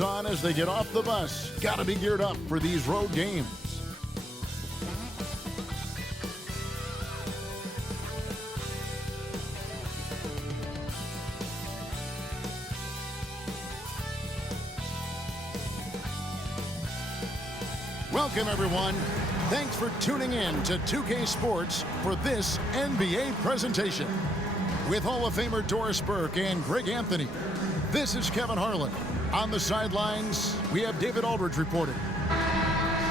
On as they get off the bus. Got to be geared up for these road games. Welcome, everyone. Thanks for tuning in to 2K Sports for this NBA presentation. With Hall of Famer Doris Burke and Greg Anthony, this is Kevin Harlan. On the sidelines, we have David Aldridge reporting.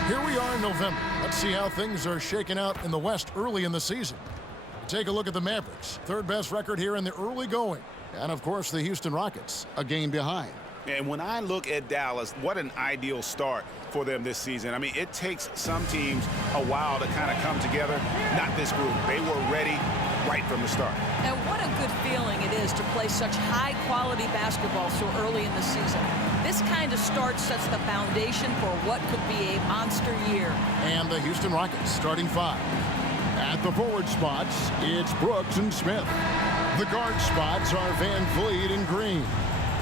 Here we are in November. Let's see how things are shaking out in the West early in the season. Take a look at the Mavericks, third best record here in the early going. And, of course, the Houston Rockets, a game behind. And when I look at Dallas, what an ideal start for them this season. I mean, it takes some teams a while to kind of come together. Not this group. They were ready right from the start. And what a good feeling it is to play such high-quality basketball so early in the season. This kind of start sets the foundation for what could be a monster year. And the Houston Rockets starting five. At the forward spots, it's Brooks and Smith. The guard spots are Van Vliet and Green.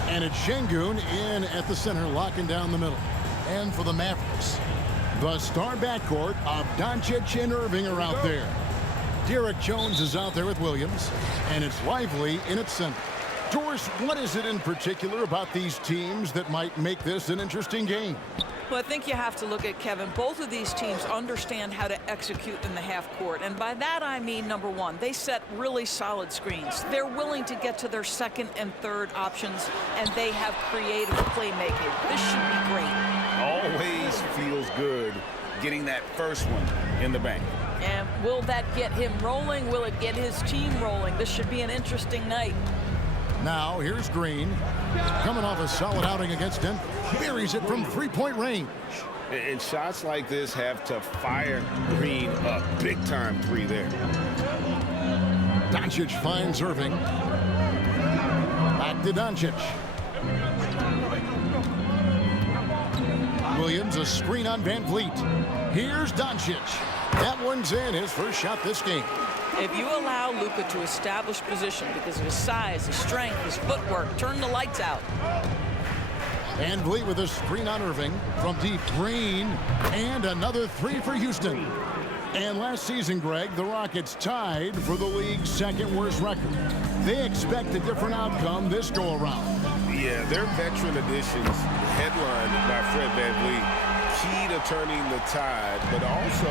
And it's Şengün in at the center, locking down the middle. And for the Mavericks, the star backcourt of Doncic and Irving are out there. Derek Jones is out there with Williams, and it's Lively in its center. Doris, what is it in particular about these teams that might make this an interesting game? Well, I think you have to look at, Kevin, both of these teams understand how to execute in the half court. And by that, I mean, number one, they set really solid screens. They're willing to get to their second and third options, and they have creative playmaking. This should be great. Always feels good getting that first one in the bank. And will that get him rolling? Will it get his team rolling? This should be an interesting night. Now, here's Green. Coming off a solid outing against Denver. Buries it from three-point range. And shots like this have to fire Green up. Big-time three there. Doncic finds Irving. Back to Doncic. Williams, a screen on Van Vliet. Here's Doncic. That one's in, his first shot this game. If you allow Luka to establish position because of his size, his strength, his footwork, turn the lights out. Van Vliet with a screen on Irving from deep. Green, and another three for Houston. And last season, Greg, the Rockets tied for the league's second worst record. They expect a different outcome this go-around. Yeah, their veteran additions, headlined by Fred VanVleet, key to turning the tide, but also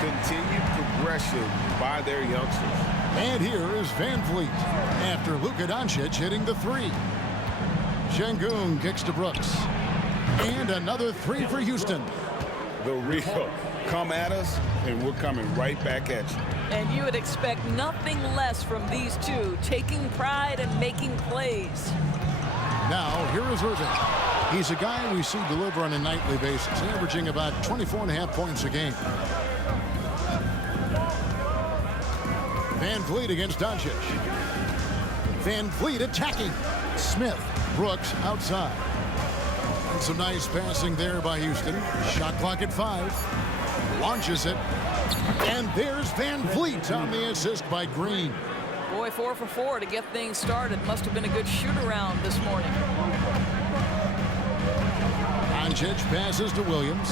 continued progression by their youngsters. And here is Van Vliet after Luka Doncic hitting the three. Şengün kicks to Brooks. And another three for Houston. The real come at us, and we're coming right back at you. And you would expect nothing less from these two, taking pride and making plays. Now, here is Irving. He's a guy we see deliver on a nightly basis, averaging about 24.5 points a game. Van Vliet against Doncic. Van Vliet attacking. Smith, Brooks outside. And some nice passing there by Houston. Shot clock at 5. Launches it. And there's Van Vliet on the assist by Green. Boy, 4 for 4 to get things started. Must have been a good shoot-around this morning. Doncic passes to Williams.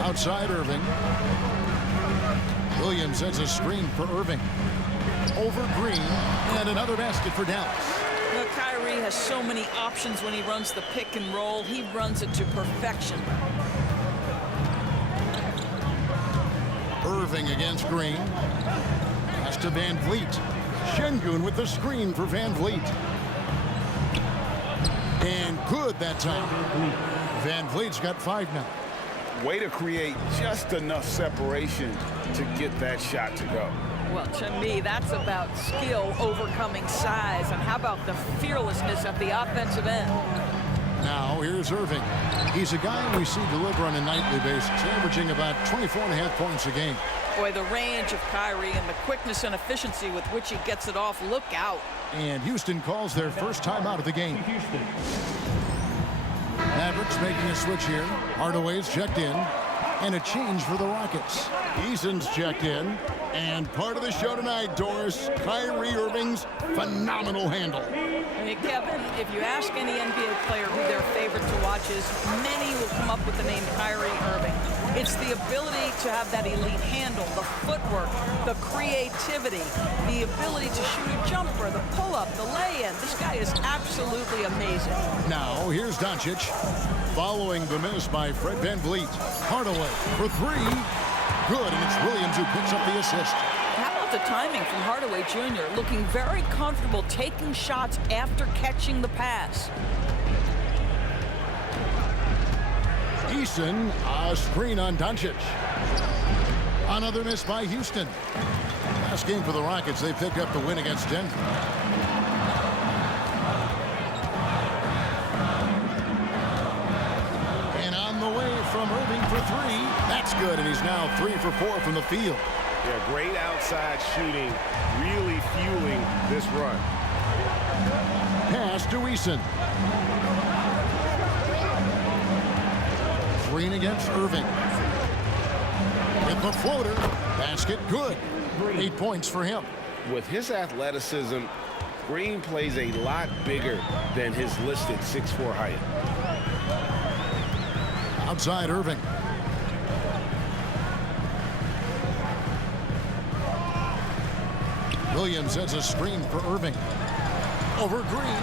Outside Irving. Williams sets a screen for Irving. Over Green, and another basket for Dallas. You know, Kyrie has so many options when he runs the pick and roll. He runs it to perfection. Irving against Green. Pass to Van Vliet. Şengün with the screen for Van Vliet. And good that time. Van Vliet's got 5 now. Way to create just enough separation to get that shot to go. Well, to me, that's about skill overcoming size. And how about the fearlessness at the offensive end? Now, here's Irving. He's a guy we see deliver on a nightly basis, averaging about 24.5 points a game. Boy, the range of Kyrie and the quickness and efficiency with which he gets it off, look out. And Houston calls their first time out of the game. Mavericks making a switch here. Hardaway's checked in. And a change for the Rockets. Eason's checked in. And part of the show tonight, Doris, Kyrie Irving's phenomenal handle. Hey, Kevin, if you ask any NBA player who their favorite to watch is, many will come up with the name Kyrie Irving. It's the ability to have that elite handle, the footwork, the creativity, the ability to shoot a jumper, the pull-up, the lay-in. This guy is absolutely amazing. Now, here's Doncic. Following the miss by Fred VanVleet. Hardaway for three. Good, and it's Williams who picks up the assist. How about the timing from Hardaway Jr., looking very comfortable taking shots after catching the pass. Eason, a screen on Doncic. Another miss by Houston. Last game for the Rockets, they picked up the win against Denver. And on the way from Irving for three. That's good, and he's now 3 for 4 from the field. Yeah, great outside shooting, really fueling this run. Pass to Eason. Green against Irving. With the floater. Basket good. 8 points for him. With his athleticism, Green plays a lot bigger than his listed 6'4" height. Outside Irving. Williams sets a screen for Irving. Over Green.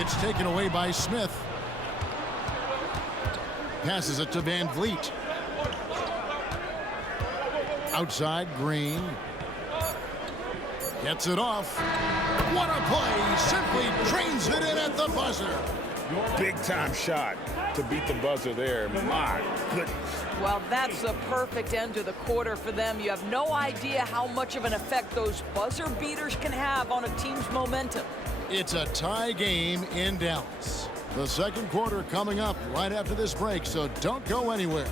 It's taken away by Smith. Passes it to VanVleet. Outside Green. Gets it off. What a play. Simply trains it in at the buzzer. Big time shot to beat the buzzer there. My goodness. Well, that's the perfect end to the quarter for them. You have no idea how much of an effect those buzzer beaters can have on a team's momentum. It's a tie game in Dallas. The second quarter coming up right after this break, so don't go anywhere.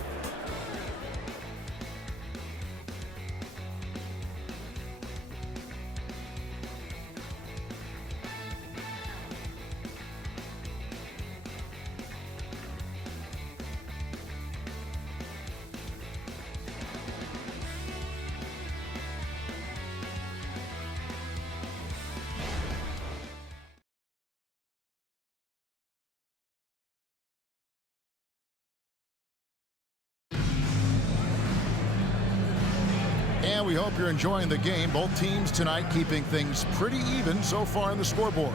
And we hope you're enjoying the game. Both teams tonight keeping things pretty even so far on the scoreboard.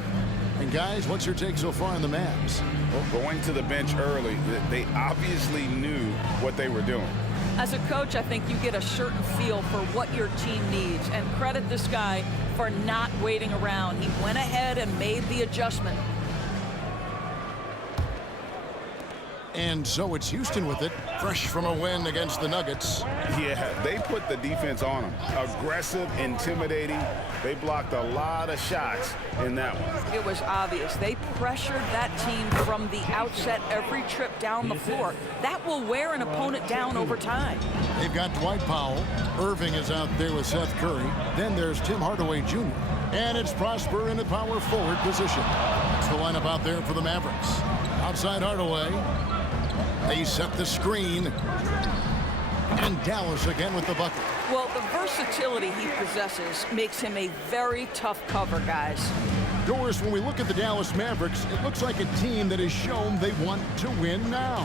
And guys, what's your take so far on the Mavs? Well, going to the bench early, they obviously knew what they were doing. As a coach, I think you get a certain feel for what your team needs. And credit this guy for not waiting around. He went ahead and made the adjustment. And so it's Houston with it, fresh from a win against the Nuggets. Yeah, they put the defense on them. Aggressive, intimidating. They blocked a lot of shots in that one. It was obvious. They pressured that team from the outset every trip down the floor. That will wear an opponent down over time. They've got Dwight Powell. Irving is out there with Seth Curry. Then there's Tim Hardaway Jr. And it's Prosper in the power forward position. It's the lineup out there for the Mavericks. Outside Hardaway. They set the screen. And Dallas again with the bucket. Well, the versatility he possesses makes him a very tough cover, guys. Doris, when we look at the Dallas Mavericks, it looks like a team that has shown they want to win now.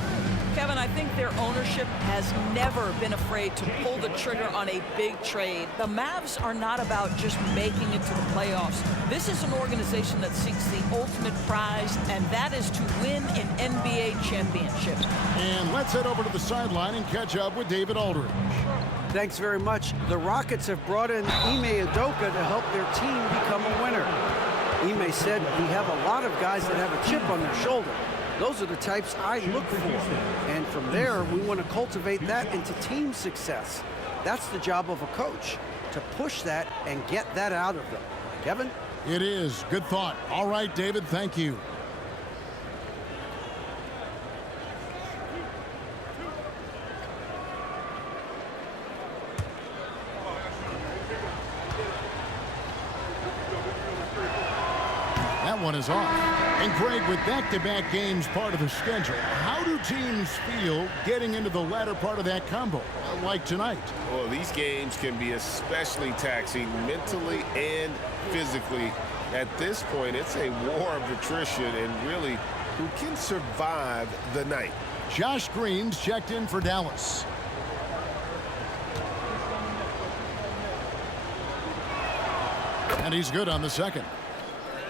Kevin, I think their ownership has never been afraid to pull the trigger on a big trade. The Mavs are not about just making it to the playoffs. This is an organization that seeks the ultimate prize, and that is to win an NBA championship. And let's head over to the sideline and catch up with David Aldridge. Thanks very much. The Rockets have brought in Ime Udoka to help their team become a winner. Ime said, "We have a lot of guys that have a chip on their shoulder. Those are the types I look for. And from there, we want to cultivate that into team success. That's the job of a coach, to push that and get that out of them." Kevin? It is. Good thought. All right, David, thank you. That one is off. And Greg, with back-to-back games part of the schedule, how do teams feel getting into the latter part of that combo, like tonight? Well, these games can be especially taxing mentally and physically At this point, it's a war of attrition and really who can survive the night. Josh Green's checked in for Dallas. And he's good on the second.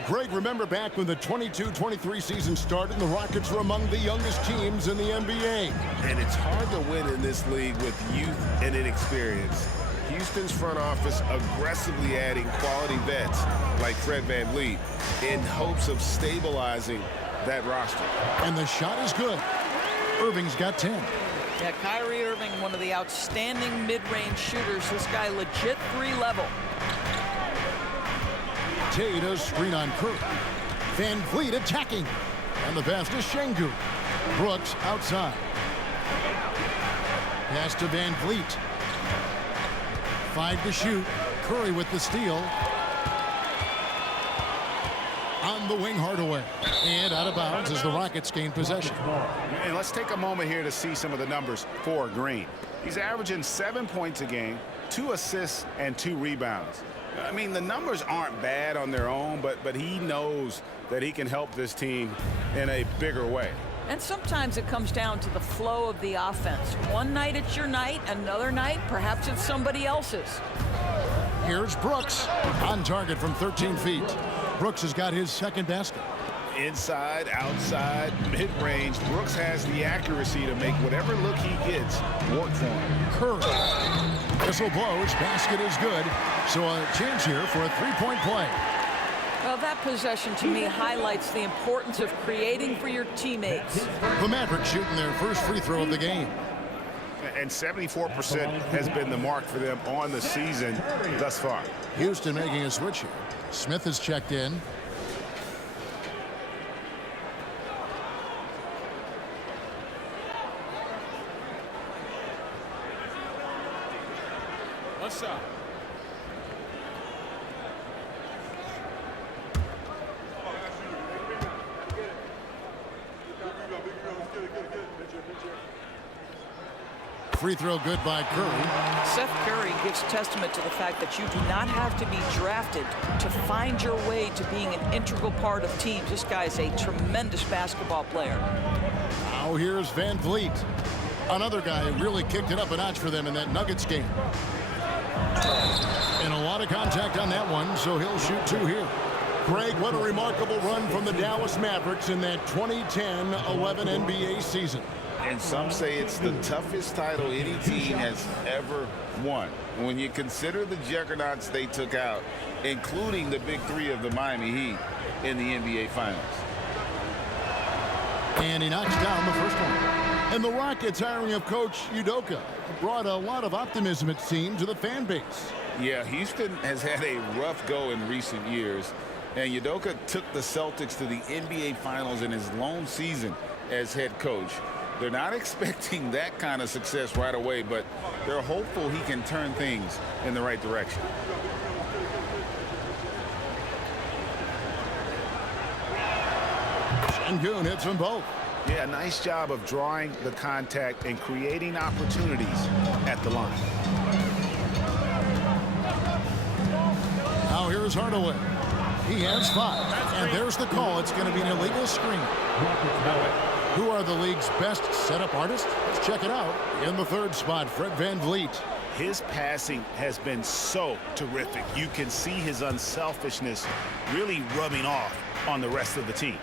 Greg, remember back when the 22-23 season started, the Rockets were among the youngest teams in the NBA. And it's hard to win in this league with youth and inexperience. Houston's front office aggressively adding quality vets like Fred VanVleet in hopes of stabilizing that roster. And the shot is good. Irving's got 10. Yeah, Kyrie Irving, one of the outstanding mid-range shooters. This guy legit 3-level. Tate a screen on Curry. VanVleet attacking. And the pass to Şengün. Brooks outside. Pass to VanVleet. 5 to shoot. Curry with the steal. On the wing, Hardaway. And out of bounds as the Rockets gain possession. And let's take a moment here to see some of the numbers for Green. He's averaging 7 points a game, 2 assists, and 2 rebounds. I mean, the numbers aren't bad on their own, but he knows that he can help this team in a bigger way. And sometimes it comes down to the flow of the offense. One night it's your night, another night perhaps it's somebody else's. Here's Brooks on target from 13 feet. Brooks has got his second basket. Inside, outside, mid-range, Brooks has the accuracy to make whatever look he gets work for him. Curry. Whistle blows. Basket is good. So a chance here for a three-point play. Well, that possession to me highlights the importance of creating for your teammates. The Mavericks shooting their first free throw of the game. And 74% has been the mark for them on the season thus far. Houston making a switch here. Smith is checked in. What's up? Free throw good by Curry. Seth Curry gives testament to the fact that you do not have to be drafted to find your way to being an integral part of teams. This guy is a tremendous basketball player. Now here's VanVleet. Another guy who really kicked it up a notch for them in that Nuggets game. And a lot of contact on that one, so he'll shoot 2 here. Greg, what a remarkable run from the Dallas Mavericks in that 2010-11 NBA season. And some say it's the toughest title any team has ever won. When you consider the juggernauts they took out, including the big 3 of the Miami Heat in the NBA Finals. And he knocks down the first one. And the Rockets hiring of Coach Udoka brought a lot of optimism, it seemed, to the fan base. Yeah, Houston has had a rough go in recent years. And Udoka took the Celtics to the NBA Finals in his lone season as head coach. They're not expecting that kind of success right away, but they're hopeful he can turn things in the right direction. Şengün hits them both. Yeah, nice job of drawing the contact and creating opportunities at the line. Now here's Hardaway. He has 5. And there's the call. It's going to be an illegal screen. Who are the league's best setup artists? Let's check it out. In the 3rd spot, Fred VanVleet. His passing has been so terrific. You can see his unselfishness really rubbing off on the rest of the team.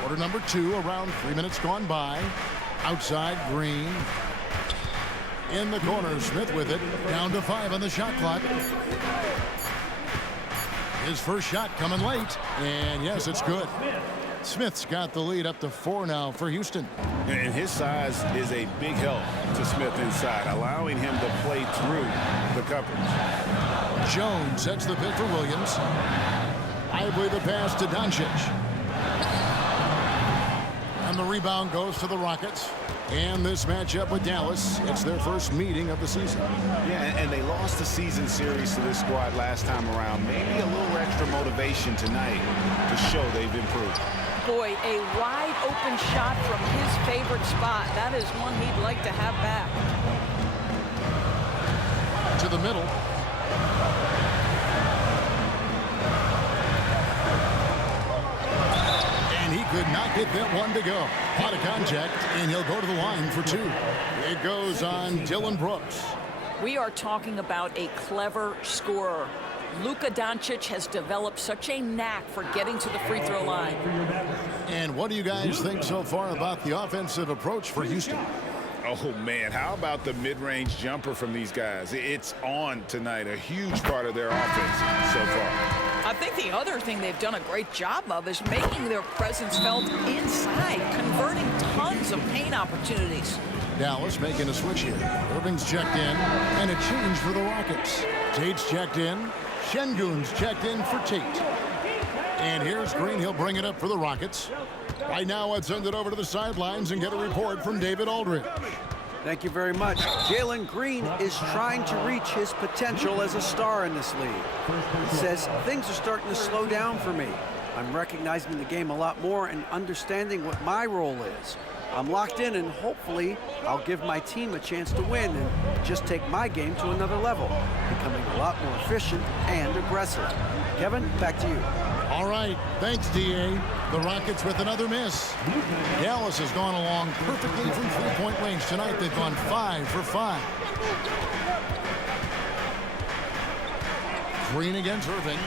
Quarter number 2, around 3 minutes gone by. Outside, Green. In the corner, Smith with it. Down to 5 on the shot clock. His first shot coming late. And yes, it's good. Smith's got the lead up to 4 now for Houston. And his size is a big help to Smith inside, allowing him to play through the coverage. Jones sets the pick for Williams. Lively the pass to Doncic. And the rebound goes to the Rockets. And this matchup with Dallas, it's their first meeting of the season. Yeah, and they lost the season series to this squad last time around. Maybe a little extra motivation tonight to show they've improved. Boy, a wide open shot from his favorite spot. That is one he'd like to have back. To the middle. And he could not get that one to go. Out of contact, and he'll go to the line for two. It goes on Dylan Brooks. We are talking about a clever scorer. Luka Doncic has developed such a knack for getting to the free throw line. And what do you guys think so far about the offensive approach for Houston? Oh, man, how about the mid-range jumper from these guys? It's on tonight, a huge part of their offense so far. I think the other thing they've done a great job of is making their presence felt inside, converting tons of paint opportunities. Dallas making a switch here. Irving's checked in, and a change for the Rockets. Tate's checked in. Şengün's checked in for Tate. And here's Green. He'll bring it up for the Rockets. Right now, let's send it over to the sidelines and get a report from David Aldridge. Thank you very much. Jalen Green is trying to reach his potential as a star in this league. He says, things are starting to slow down for me. I'm recognizing the game a lot more and understanding what my role is. I'm locked in, and hopefully I'll give my team a chance to win and just take my game to another level, becoming a lot more efficient and aggressive. Kevin, back to you. All right. Thanks, D.A. The Rockets with another miss. Dallas has gone along perfectly from three-point range tonight. They've gone 5 for 5. Green against Irving.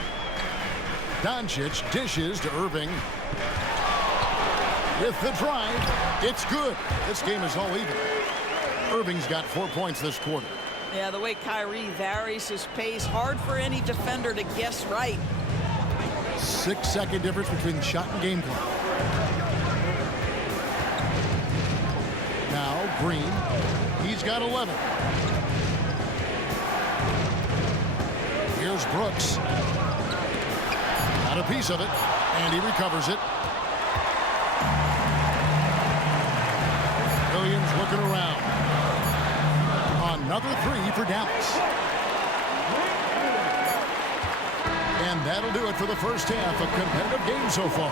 Doncic dishes to Irving. With the drive, it's good. This game is all even. Irving's got 4 points this quarter. Yeah, the way Kyrie varies his pace, hard for any defender to guess right. 6-second difference between shot and game clock. Now Green, he's got 11. Here's Brooks. Got a piece of it, and he recovers it. Williams looking around. Another three for Dallas. And that'll do it for the first half. A competitive game so far.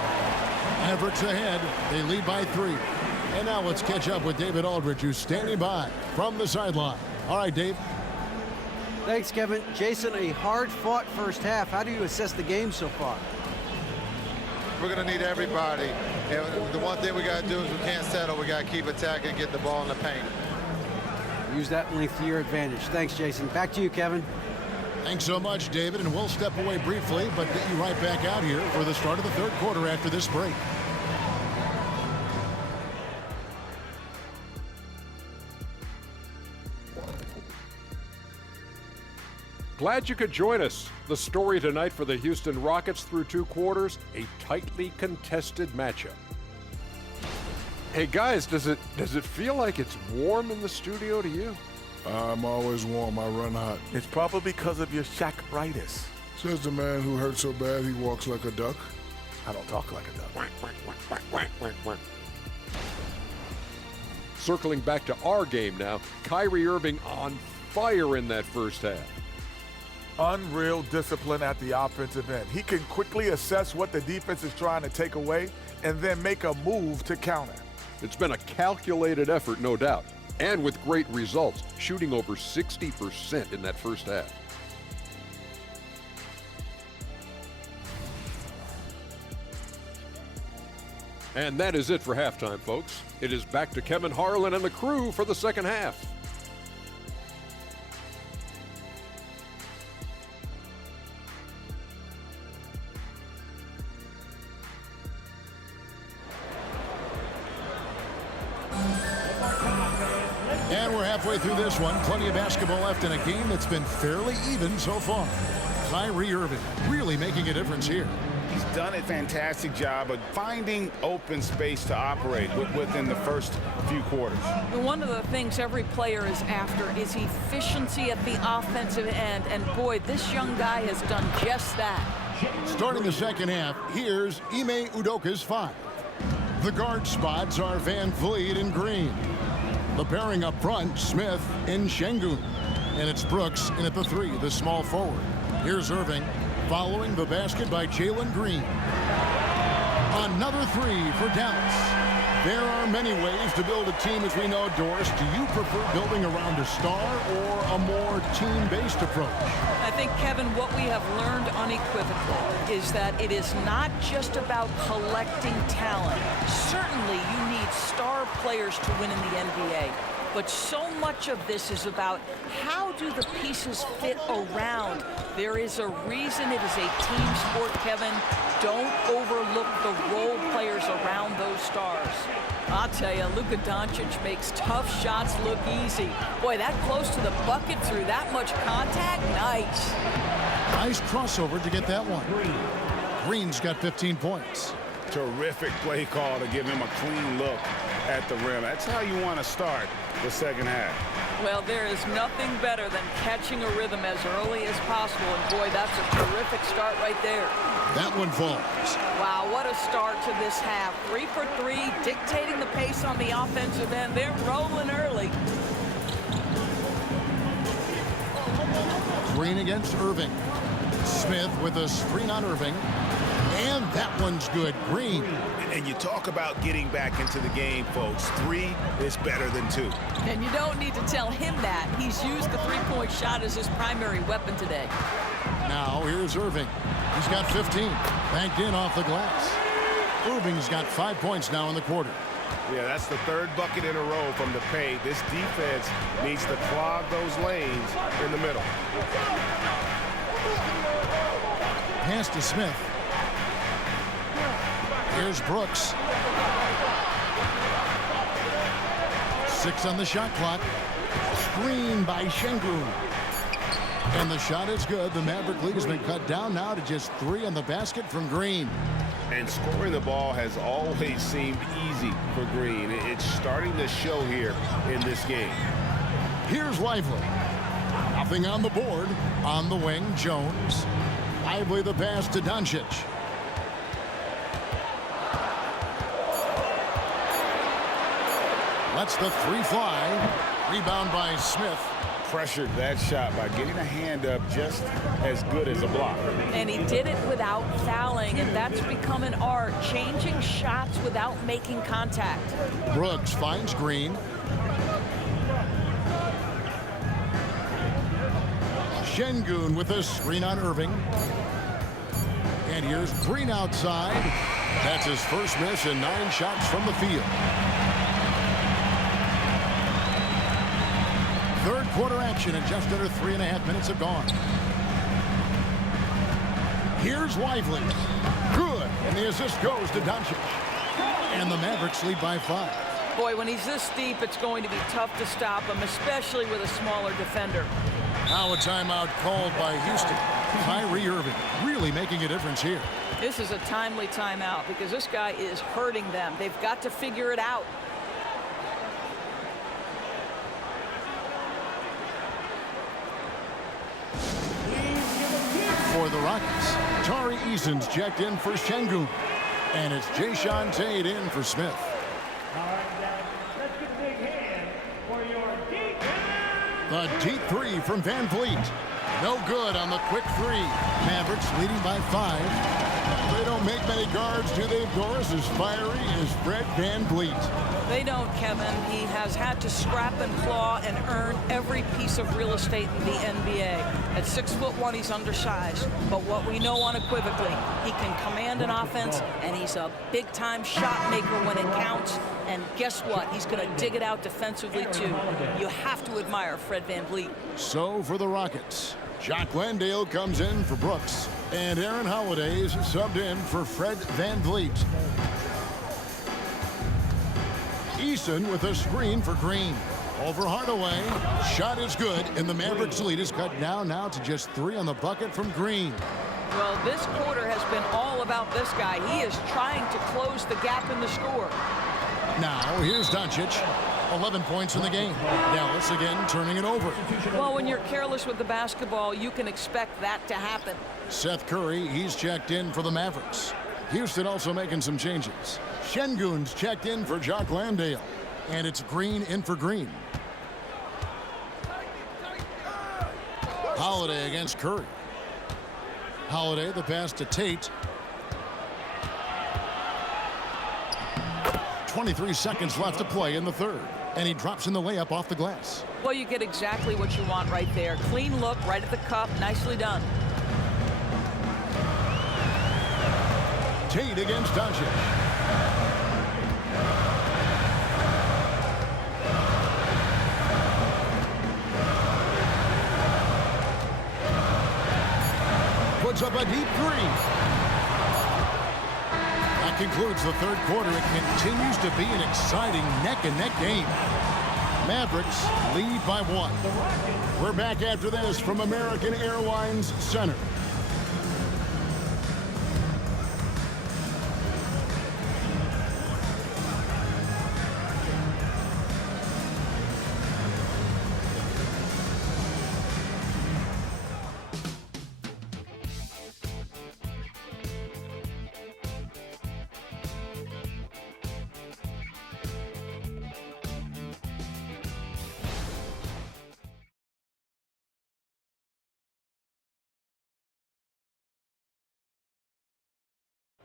Mavericks ahead. They lead by 3. And now let's catch up with David Aldridge, who's standing by from the sideline. All right, Dave. Thanks, Kevin. Jason, a hard-fought first half. How do you assess the game so far? We're going to need everybody. And the one thing we got to do is we can't settle. We got to keep attacking and get the ball in the paint. Use that length to your advantage. Thanks, Jason. Back to you, Kevin. Thanks so much, David. And we'll step away briefly, but get you right back out here for the start of the third quarter after this break. Glad you could join us. The story tonight for the Houston Rockets through 2 quarters, a tightly contested matchup. Hey guys, does it feel like it's warm in the studio to you? I'm always warm. I run hot. It's probably because of your Shaq-ritis. Says the man who hurt so bad he walks like a duck. I don't talk like a duck. Circling back to our game now, Kyrie Irving on fire in that first half. Unreal discipline at the offensive end. He can quickly assess what the defense is trying to take away and then make a move to counter. It's been a calculated effort, no doubt, and with great results, shooting over 60% in that first half. And that is it for halftime, folks. It is back to Kevin Harlan and the crew for the second half. And we're halfway through this one. Plenty of basketball left in a game that's been fairly even so far. Kyrie Irving really making a difference here. He's done a fantastic job of finding open space to operate within the first few quarters. One of the things every player is after is efficiency at the offensive end. And boy, this young guy has done just that. Starting the second half, here's Ime Udoka's 5. The guard spots are Van Vliet and Green. The pairing up front, Smith and Şengün. And it's Brooks in at the 3, the small forward. Here's Irving, following the basket by Jalen Green. Another three for Dallas. There are many ways to build a team, as we know, Doris. Do you prefer building around a star or a more team-based approach? I think, Kevin, what we have learned unequivocally is that it is not just about collecting talent. Certainly, you need star players to win in the NBA. But so much of this is about how do the pieces fit around. There is a reason it is a team sport, Kevin. Don't overlook the role players around those stars. I'll tell you, Luka Doncic makes tough shots look easy. Boy, that close to the bucket through that much contact, nice. Nice crossover to get that one. Green's got 15 points. Terrific play call to give him a clean look at the rim. That's how you want to start the second half. Well, there is nothing better than catching a rhythm as early as possible. And boy, that's a terrific start right there. That one falls. Wow, what a start to this half. 3 for 3, dictating the pace on the offensive end. They're rolling early. Green against Irving. Smith with a screen on Irving. And that one's good. Green. And you talk about getting back into the game, folks. 3 is better than 2. And you don't need to tell him that. He's used the three-point shot as his primary weapon today. Now here's Irving. He's got 15. Banked in off the glass. Irving's got 5 points now in the quarter. Yeah, that's the 3rd bucket in a row from the paint. This defense needs to clog those lanes in the middle. Pass to Smith. Here's Brooks. 6 on the shot clock. Screen by Şengün. And the shot is good. The Maverick lead has been cut down now to just 3 on the basket from Green. And scoring the ball has always seemed easy for Green. It's starting to show here in this game. Here's Lively. Nothing on the board. On the wing, Jones. Lively the pass to Doncic. Lets the 3 fly. Rebound by Smith. Pressured that shot by getting a hand up just as good as a block. And he did it without fouling, and that's become an art, changing shots without making contact. Brooks finds Green. Şengün with a screen on Irving. And here's Green outside. That's his first miss and 9 shots from the field. 3rd quarter action and just under 3.5 minutes have gone. Here's Lively. Good. And the assist goes to Doncic. And the Mavericks lead by 5. Boy, when he's this deep, it's going to be tough to stop him, especially with a smaller defender. Now a timeout called by Houston. Kyrie Irving really making a difference here. This is a timely timeout because this guy is hurting them. They've got to figure it out. For the Rockets, Tari Eason's checked in for Şengün. And it's Jayshawn Tate in for Smith. The deep 3 from Van Vliet. No good on the quick 3. Mavericks leading by 5. They don't make many guards, do they, Doris? As fiery as Fred Van Vliet. They don't, Kevin. He has had to scrap and claw and earn every piece of real estate in the NBA. At 6'1", he's undersized. But what we know unequivocally, he can command an offense, and he's a big-time shot maker when it counts. And guess what? He's going to dig it out defensively, too. You have to admire Fred Van Vliet. So for the Rockets, Jock Landale comes in for Brooks. And Aaron Holiday is subbed in for Fred Van Vliet. Eason with a screen for Green. Over Hardaway. Shot is good, and the Mavericks lead is cut down now to just 3 on the bucket from Green. Well, this quarter has been all about this guy. He is trying to close the gap in the score. Now, here's Doncic. 11 points in the game. Dallas again turning it over. Well, when you're careless with the basketball, you can expect that to happen. Seth Curry, he's checked in for the Mavericks. Houston also making some changes. Şengün's checked in for Jock Landale. And it's Green in for Green. Holiday against Curry. Holiday, the pass to Tate. 23 seconds left to play in the third. And he drops in the layup off the glass. Well, you get exactly what you want right there. Clean look, right at the cup. Nicely done. Tate against Doncic. Puts up a deep three. That concludes the third quarter. It continues to be an exciting neck-and-neck game. Mavericks lead by 1. We're back after this from American Airlines Center.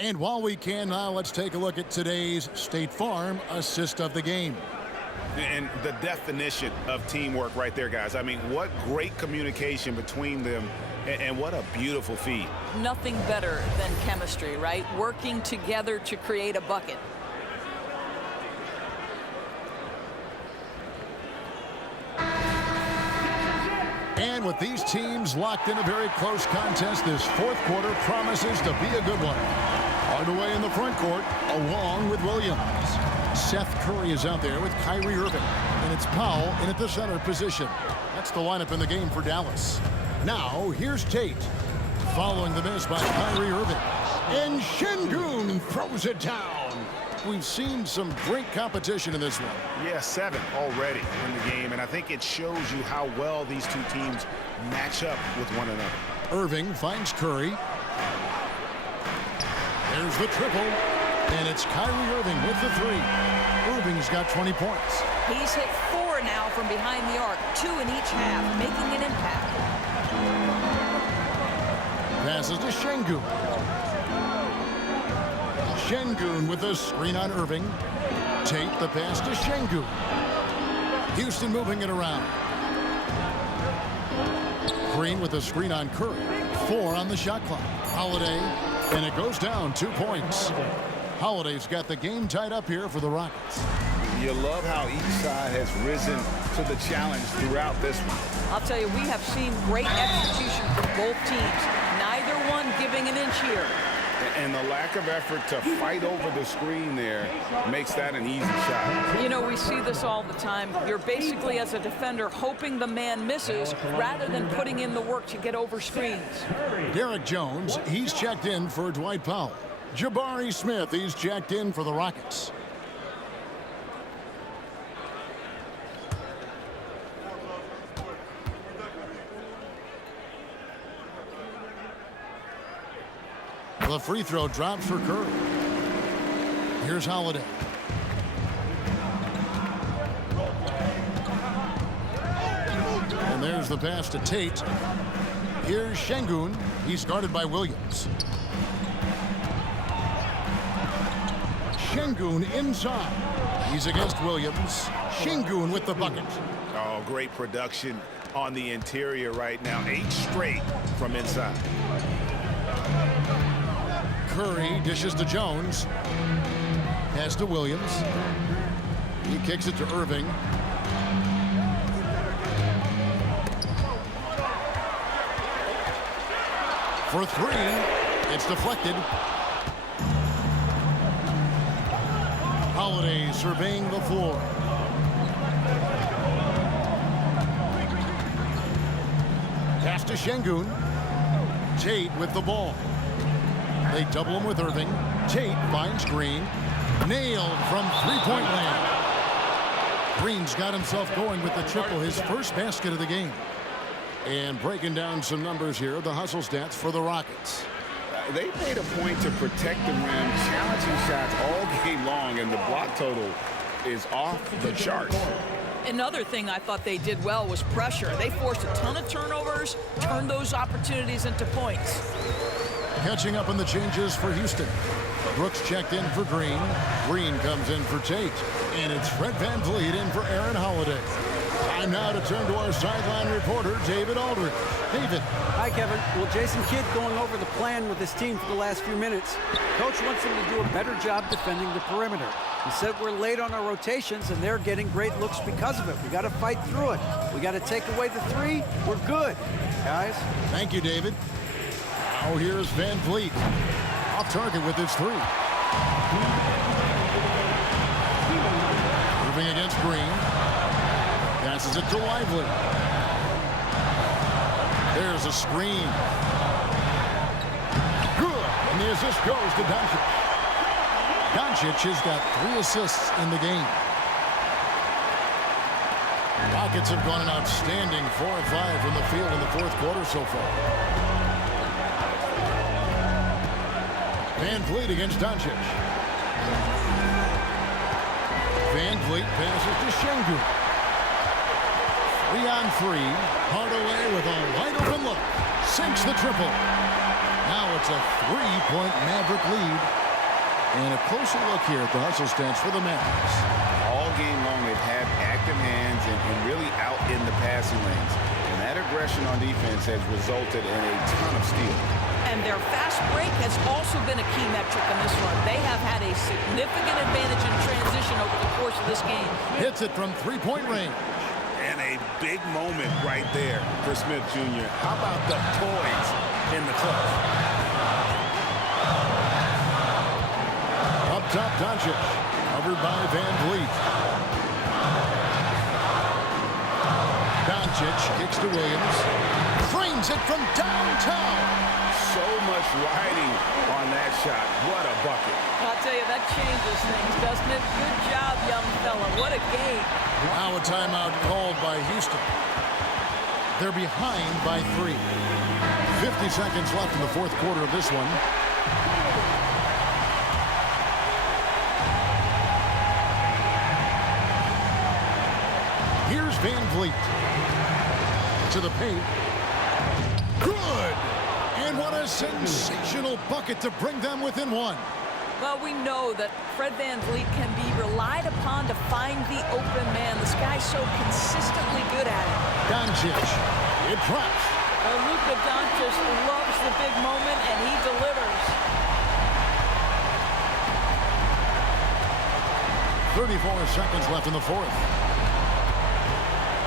And while we can now, let's take a look at today's State Farm assist of the game. And the definition of teamwork right there, guys. I mean, what great communication between them, and what a beautiful feed. Nothing better than chemistry, right? Working together to create a bucket. And with these teams locked in a very close contest, this fourth quarter promises to be a good one. Hardaway in the front court, along with Williams. Seth Curry is out there with Kyrie Irving. And it's Powell in at the center position. That's the lineup in the game for Dallas. Now, here's Tate. Following the miss by Kyrie Irving. And Şengün throws it down. We've seen some great competition in this one. Yeah, 7 already in the game, and I think it shows you how well these two teams match up with one another. Irving finds Curry. There's the triple, and it's Kyrie Irving with the 3. Irving's got 20 points. He's hit 4 now from behind the arc, 2 in each half, making an impact. Passes to Şengün. Şengün with the screen on Irving. Tate the pass to Şengün. Houston moving it around. Green with the screen on Curry. 4 on the shot clock. Holiday, and it goes down 2 points. Holiday's got the game tied up here for the Rockets. You love how each side has risen to the challenge throughout this one. I'll tell you, we have seen great execution from both teams. Neither one giving an inch here. And the lack of effort to fight over the screen there makes that an easy shot. You know, we see this all the time. You're basically, as a defender, hoping the man misses rather than putting in the work to get over screens. Derek Jones, he's checked in for Dwight Powell. Jabari Smith, he's checked in for the Rockets. The free throw drops for Curry. Here's Holiday. And there's the pass to Tate. Here's Şengün. He's guarded by Williams. Şengün inside. He's against Williams. Şengün with the bucket. Oh, great production on the interior right now. 8 straight from inside. Curry dishes to Jones. Pass to Williams. He kicks it to Irving. For 3, it's deflected. Holiday surveying the floor. Pass to Şengün. Tate with the ball. They double him with Irving. Tate finds Green. Nailed from three-point land. Green's got himself going with the triple, his first basket of the game. And breaking down some numbers here, the hustle stats for the Rockets. They made a point to protect the rim, challenging shots all game long, and the block total is off the charts. Another thing I thought they did well was pressure. They forced a ton of turnovers, turned those opportunities into points. Catching up on the changes for Houston. Brooks checked in for Green. Green comes in for Tate. And it's Fred VanVleet in for Aaron Holiday. Time now to turn to our sideline reporter, David Aldridge. David. Hi, Kevin. Well, Jason Kidd going over the plan with his team for the last few minutes. Coach wants them to do a better job defending the perimeter. He said we're late on our rotations, and they're getting great looks because of it. We got to fight through it. We got to take away the three. We're good, guys. Thank you, David. Now here's VanVleet. Off target with his three. Moving against Green. Passes it to Lively. There's a screen. Good. And the assist goes to Doncic. Doncic has got 3 assists in the game. Rockets have gone an outstanding 4 of 5 from the field in the 4th quarter so far. VanVleet against Doncic. VanVleet passes to Şengün. 3-on-3. Hardaway with a wide open look. Sinks the triple. Now it's a 3-point Maverick lead. And a closer look here at the hustle stats for the Mavericks. All game long, they've had active hands and really out in the passing lanes. And that aggression on defense has resulted in a ton of steals. And their fast break has also been a key metric in this one. They have had a significant advantage in transition over the course of this game. Hits it from 3-point range. And a big moment right there for Smith Jr. How about the poise in the clutch? Up top, Doncic. Covered by VanVleet. Doncic kicks to Williams. Frames it from downtown. So much riding on that shot. What a bucket. I'll tell you, that changes things, doesn't it? Good job, young fella. What a game. Now a timeout called by Houston. They're behind by 3. 50 seconds left in the 4th quarter of this one. Here's VanVleet. To the paint. Good! And what a sensational bucket to bring them within 1. Well, we know that Fred VanVleet can be relied upon to find the open man. This guy's so consistently good at it. Doncic. It drops. Luka Doncic loves the big moment, and he delivers. 34 seconds left in the 4th.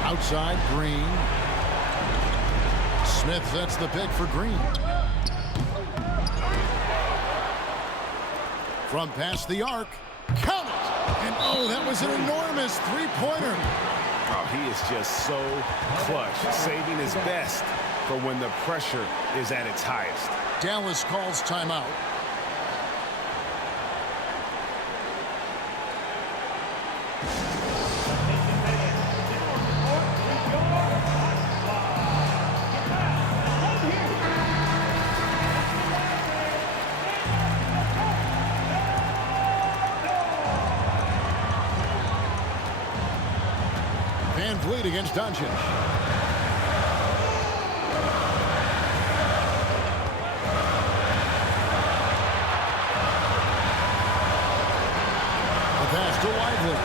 Outside, Green. Smith sets the pick for Green. From past the arc. Count it! And oh, that was an enormous 3-pointer. Oh, he is just so clutch, saving his best for when the pressure is at its highest. Dallas calls timeout. VanVleet against Doncic. The pass to Lively.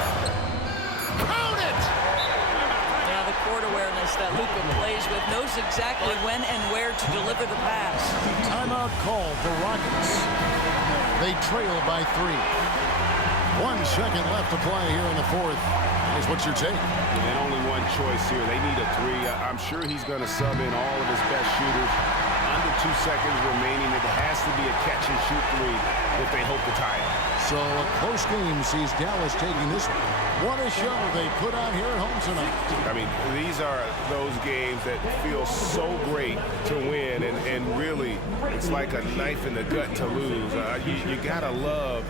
Count it! Yeah, the court awareness that Luka plays with, knows exactly when and where to deliver the pass. Timeout call for Rockets. They trail by 3. 1 second left to play here in the 4th. What's your take? And only one choice here. They need a 3. I'm sure he's going to sub in all of his best shooters. Under 2 seconds remaining. It has to be a catch-and-shoot 3 if they hope to tie it. So a close game sees Dallas taking this one. What a show they put on here at home tonight. I mean, these are those games that feel so great to win, and really, it's like a knife in the gut to lose. You got to love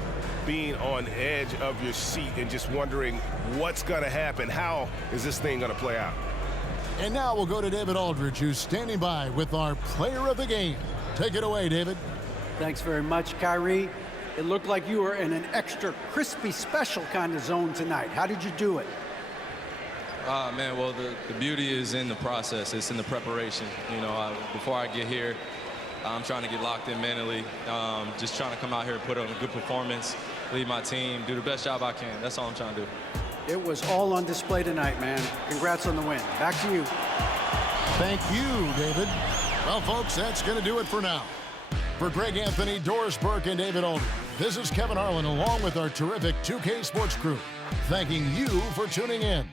being on edge of your seat and just wondering what's going to happen. How is this thing going to play out? And now we'll go to David Aldridge, who's standing by with our player of the game. Take it away, David. Thanks very much, Kyrie. It looked like you were in an extra crispy special kind of zone tonight. How did you do it? Man, well, the beauty is in the process. It's in the preparation. You know, before I get here, I'm trying to get locked in mentally. Just trying to come out here and put on a good performance, lead my team, do the best job I can. That's all I'm trying to do. It was all on display tonight, man. Congrats on the win. Back to you. Thank you, David. Well, folks, that's going to do it for now. For Greg Anthony, Doris Burke, and David Olden, this is Kevin Harlan along with our terrific 2K Sports crew, thanking you for tuning in.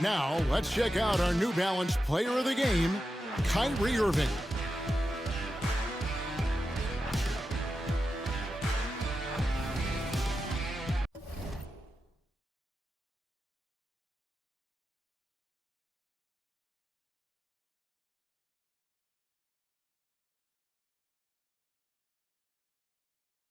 Now, let's check out our New Balance Player of the Game, Kyrie Irving.